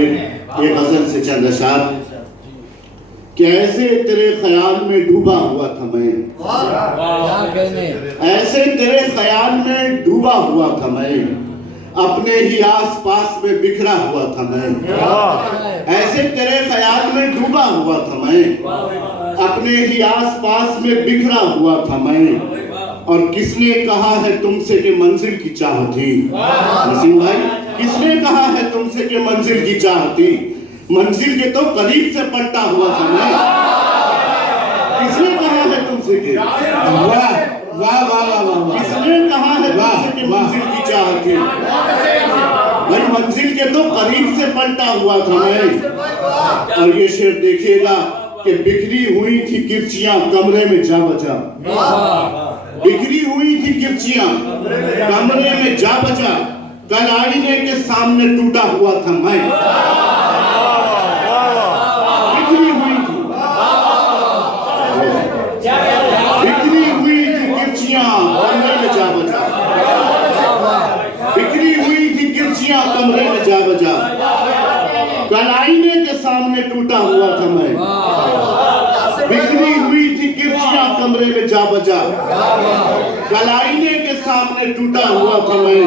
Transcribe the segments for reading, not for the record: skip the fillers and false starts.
ये गजल से चंद अशार। कैसे तेरे ख्याल में डूबा हुआ था मैं, ऐसे तेरे ख्याल में डूबा हुआ था मैं, अपने ही आस पास में बिखरा हुआ था मैं। ऐसे तेरे ख्याल में डूबा हुआ था मैं, अपने ही आस पास में बिखरा हुआ था मैं। और किसने कहा है तुमसे कि मंजिल की चाह थी, नसीम भाई, किसने कहा है तुमसे कि मंजिल की चाह थी। मंजिल के तो करीब से पलटा हुआ था मैं। किसने कहा है तुमसे कि, वाह वाह वाह वाह, किसने कहा है तुमसे कि मंजिल की चाह थी। भाई मंजिल के तो करीब से पलटा हुआ था मैं। और ये शेर देखिएगा कि बिखरी हुई थी किरचियां कमरे में जा बजा, बिखरी हुई थी किरचियां कमरे में जा बजा, कल आईने के सामने टूटा हुआ था मैं। बिखरी हुई थी, बिखरी हुई थी किरचियां कमरे में जा बजा, बिखरी हुई थी किरचियां कमरे में जा बजा, कल आईने के सामने टूटा हुआ था मैं। बिखरी हुई थी किरचियां कमरे में जा बजा, कल आईने के सामने टूटा हुआ था मैं।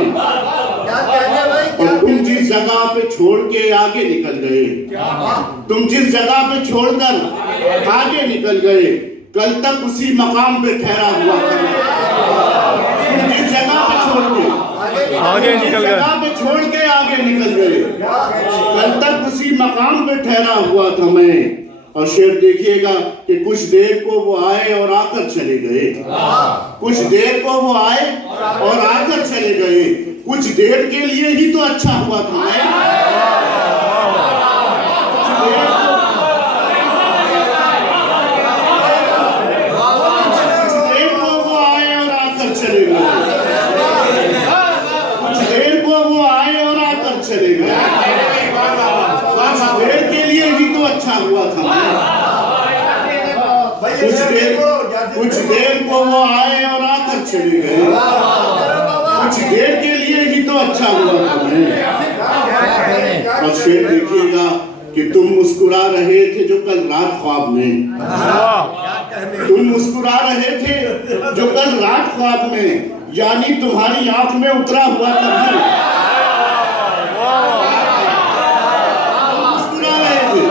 और तुम जिस जगह पे छोड़ के आगे निकल गए, तुम जिस जगह पे छोड़कर आगे निकल गए, कल तक उसी मकाम पे ठहरा हुआ था मैं। तुम जिस जगह पे छोड़ के आगे निकल गए, जगह पे छोड़ के आगे निकल गए, कल तक उसी मकाम पे ठहरा हुआ था मैं। और शेर देखिएगा कि कुछ देर को वो आए और आकर चले गए, कुछ देर को वो आए और आकर चले गए, कुछ देर के लिए ही तो अच्छा हुआ था मैं। कुछ देर को वो आए और आकर चले गए, कुछ देर को वो आए और आकर चले गए, कुछ देर के लिए ही तो अच्छा हुआ था मैं। कुछ देर को वो आए और आकर चले गए, कुछ देर के लिए ही तो अच्छा हुआ था मैं। और शेर देखिएगा कि तुम मुस्कुरा रहे थे जो कल रात ख्वाब में, तुम मुस्कुरा रहे थे जो कल रात ख्वाब में, यानी तुम्हारी आंख में उतरा हुआ था मैं। मुस्कुरा रहे थे,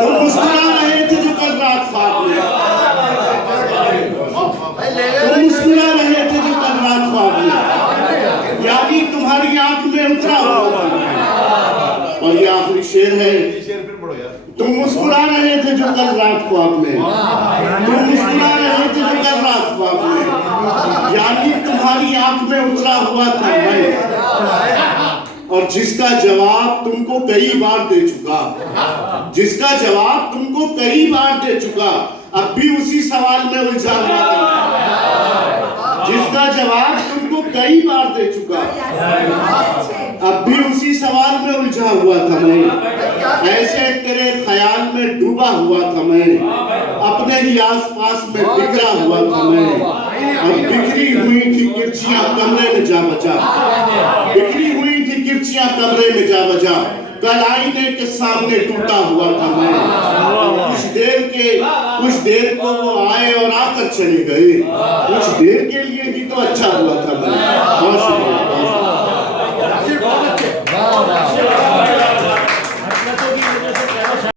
तुम मुस्कुरा रहे थे जो कल रात ख्वाब में, तुम मुस्कुरा रहे थे जो कल रात ख्वाब में, यानी तुम्हारी आंख में उतरा हुआ था। और ये आखिरी शेर है, तुम मुस्कुरा रहे थे जो कल रात ख्वाब में, तुम मुस्कुरा रहे थे जो कल रात ख्वाब में, यानी तुम्हारी आंख में उतरा हुआ था मैं। और जिसका जवाब तुमको कई बार दे चुका, जिसका जवाब तुमको कई बार दे चुका, अब भी उसी सवाल में उलझा हुआ था। जिसका जवाब तुमको कई बार दे चुका, अब भी उसी सवाल में उलझा हुआ था मैं। ऐसे तेरे ख्याल में डूबा हुआ था मैं, अपने ही आस पास में बिखरा हुआ था मैं। और बिखरी हुई थी किरचियां कमरे में जा बजा, बिखरी हुई थी किरचियां कमरे में जा बजा, कल आईने के सामने टूटा हुआ था मैं। कुछ देर को वो आए और आकर चले गए, कुछ देर के लिए ही तो अच्छा हुआ था मैं। बहुत शुक्रिया।